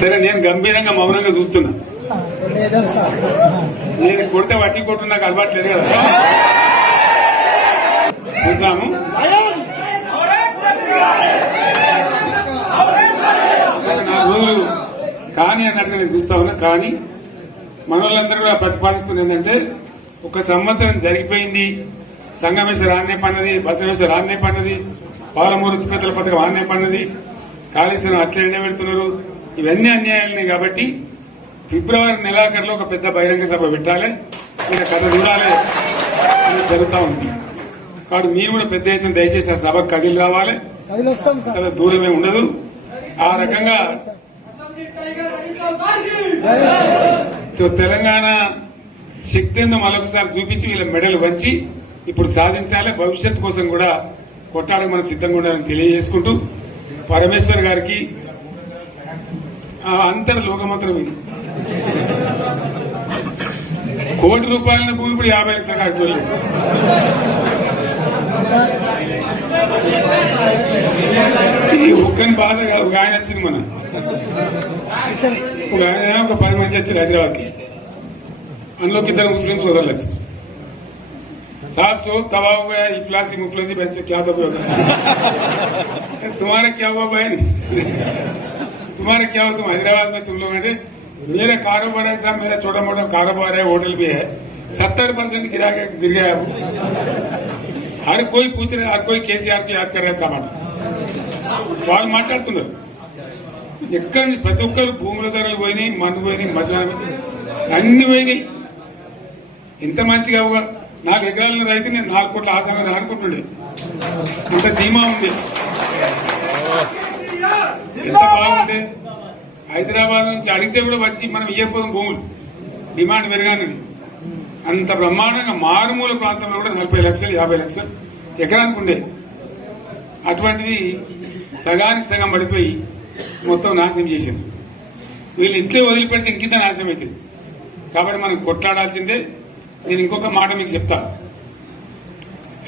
సరే నేను గంభీరంగా మౌనంగా చూస్తున్నా. నేను కొడితే వట్టి కొట్టు నాకు అలవాట్లేదు కదా. చూద్దాము. నా రోజులు కానీ అన్నట్టుగా నేను చూస్తా ఉన్నా. కానీ మనోళ్ళందరూ కూడా ప్రతిపాదిస్తుంది ఏంటంటే, ఒక సంవత్సరం జరిగిపోయింది, సంగమేశ్వర ఆన్నే పన్నది, బసవేశ్వర ఆన్నే పన్నది, పాలమూరు ఉత్పత్తుల పథకం ఆన్నే పన్నది, కాళేశ్వరం అట్లనే పెడుతున్నారు. ఇవన్నీ అన్యాయాలని కాబట్టి ఫిబ్రవరి నెలాఖరులో ఒక పెద్ద బహిరంగ సభ పెట్టాలి, మీరు కథ చూడాలి అని జరుగుతూ ఉంది. కాబట్టి మీరు కూడా పెద్ద ఎత్తున దయచేసి ఆ సభకు కదిలి రావాలి, కథ దూరమే ఉండదు. ఆ రకంగా తెలంగాణ శక్తి ఏందో మరొకసారి చూపించి వీళ్ళ మెడలు వంచి ఇప్పుడు సాధించాలి. భవిష్యత్ కోసం కూడా కొట్టాడకు మనం సిద్ధంగా ఉండాలని తెలియజేసుకుంటూ, పరమేశ్వర్ గారికి అంతటి లోకమంత్రం ఇది. కోటి రూపాయల భూమి ఇప్పుడు 50 లక్షలు కట్టుకోలేదు. ఈ ఒక్కని బాధ ఒక ఆయన వచ్చింది, మన ఒక ఆయన ఒక 10 మంది వచ్చారు హైదరాబాద్కి. అందులోకి 2 ముస్లిం సోదరులు వచ్చారు. साहब सो तबाह हो गया, इफलासी मुफलसी बच्चे क्या दबे होगा, तुम्हारा क्या हुआ बहन, तुम्हारा क्या हुआ, तुम हैदराबाद में तुम लोग हैं. मेरा कारोबार है साहब, मेरा छोटा मोटा कारोबार है, होटल भी है, 70% गिर गया. हर कोई पूछ रहे, हर कोई केसीआर को याद कर रहा है सामान. వాళ్ళు మాట్లాడుతున్నారు. ఎక్కడ ప్రతి ఒక్కరు భూముల ధరలు పోయినాయి, మందు పోయినాయి, మసాలా అన్ని పోయినాయి. ఇంత మంచిగా 4 ఎకరాల రైతు నేను 4 కోట్ల ఆసామని అనుకుంటుండే. ఇంత ధీమా ఉంది, ఎంత బాగుంటే. హైదరాబాద్ నుంచి అడిగితే కూడా వచ్చి మనం ఇవ్వకపోదాం భూములు, డిమాండ్ పెరగానని. అంత బ్రహ్మాండంగా మారుమూల ప్రాంతంలో కూడా 40 లక్షలు 50 లక్షలు ఎకరానికి ఉండే. అటువంటిది సగానికి సగం పడిపోయి మొత్తం నాశనం చేసింది. వీళ్ళు ఇట్లే వదిలిపెడితే ఇంకింత నాశనం అవుతుంది. కాబట్టి మనం కొట్లాడాల్సిందే. నేను ఇంకొక మాట మీకు చెప్తా.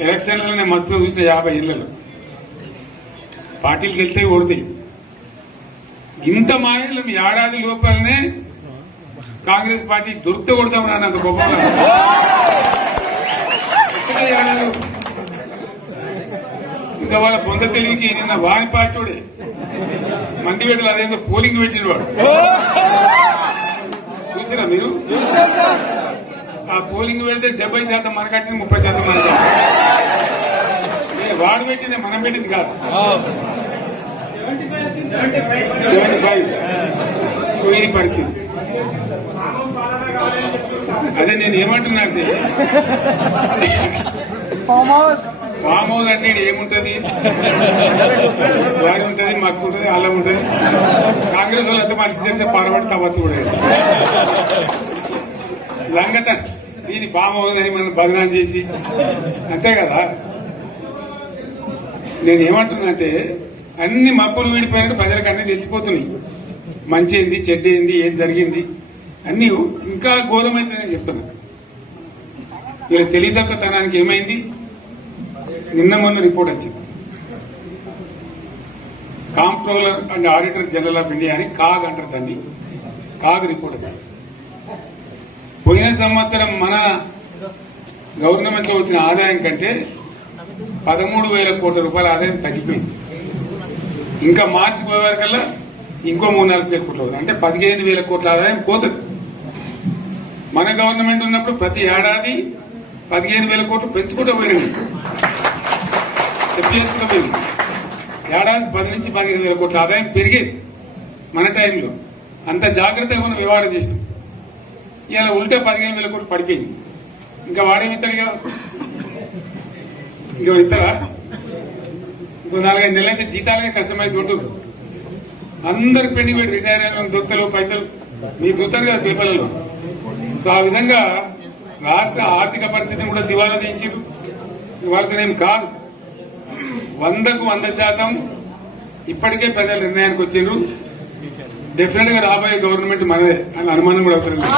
ఎలక్షన్లలో నేను మస్తుగా చూసిన 50 ఏళ్లలో పార్టీలకు వెళ్తే ఓడతాయి. ఇంత మాయలు ఏడాది లోపలనే కాంగ్రెస్ పార్టీ దొరికితే కొడతాం రానంత గొప్పగా. ఇంకా వాళ్ళ పొంద తెలివికి నిన్న వారి పార్టీడే మంది పెట్టలు అదేందో పోలింగ్ పెట్టిన వాడు చూసిరా మీరు. ఆ పోలింగ్ పెడితే 70% మనకు వచ్చింది, 30% మనకు. వాడు పెట్టింది మనం పెట్టింది కాదు. 75 ఇది పరిస్థితి. అదే నేను ఏమంటున్నా అంటే, ఫామ్ హౌస్ అంటే ఏముంటది, వారి ఉంటది, మాకు ఉంటది, అలా ఉంటది. కాంగ్రెస్ వాళ్ళు ఎంత మనిషి చేస్తే పారబడి తవ్వచ్చు కూడా లంగత. దీన్ని ఫామ్ హౌస్ అని మనం బదనాం చేసి అంతే కదా. నేను ఏమంటున్నా అంటే, అన్ని మప్పులు వీడిపోయినట్టు ప్రజలకు అన్ని తెలిసిపోతున్నాయి. మంచి ఏంది, చెడ్డ ఏంది, ఏం జరిగింది అన్ని ఇంకా ఘోరమైందని చెప్తున్నా. వీళ్ళ తెలియదక్కతనానికి ఏమైంది, నిన్న మొన్న రిపోర్ట్ వచ్చింది. Comptroller and auditor general of India అని కాగ్ అంటారు దాన్ని. కాగ్ రిపోర్ట్ వచ్చింది. పోయిన సంవత్సరం మన గవర్నమెంట్ లో వచ్చిన ఆదాయం కంటే 13,000 కోట్ల రూపాయల ఆదాయం తగ్గిపోయింది. ఇంకా మార్చి పోయే వరకల్లా ఇంకో 3-4 కోట్ల అవుతుంది. అంటే 15,000 కోట్ల ఆదాయం పోతుంది. మన గవర్నమెంట్ ఉన్నప్పుడు ప్రతి ఏడాది 15,000 కోట్లు పెంచుకుంటూ పోయినండి, చెప్పేసుకుంటూ పోయింది. ఏడాది 10 నుంచి 15,000 కోట్ల ఆదాయం పెరిగేది మన టైంలో. అంత జాగ్రత్తగా మనం వివాదం చేస్తాం. ఇలా ఉల్టా 15,000 కోట్లు పడిపోయింది. ఇంకా వాడేమిస్తాడుగా, ఇంకా ఇస్తారా? ఇంకో 4-5 నెలలైతే జీతాలకే కష్టమైంది ఉంటుంది. అందరికి పెండింగ్ పెట్టి రిటైర్ అయిన దొరకలు పైసలు మీరు చూస్తారు కదా పేపర్లలో. సో ఆ విధంగా రాష్ట్ర ఆర్థిక పరిస్థితిని కూడా దివాలా తీయించారు. వాళ్ళతోనేం కాదు, 100కు 100% ఇప్పటికే ప్రజల నిర్ణయానికి వచ్చారు. డెఫినెట్ గా రాబోయే గవర్నమెంట్ మనదే అని అనుమానం కూడా అవసరం లేదు.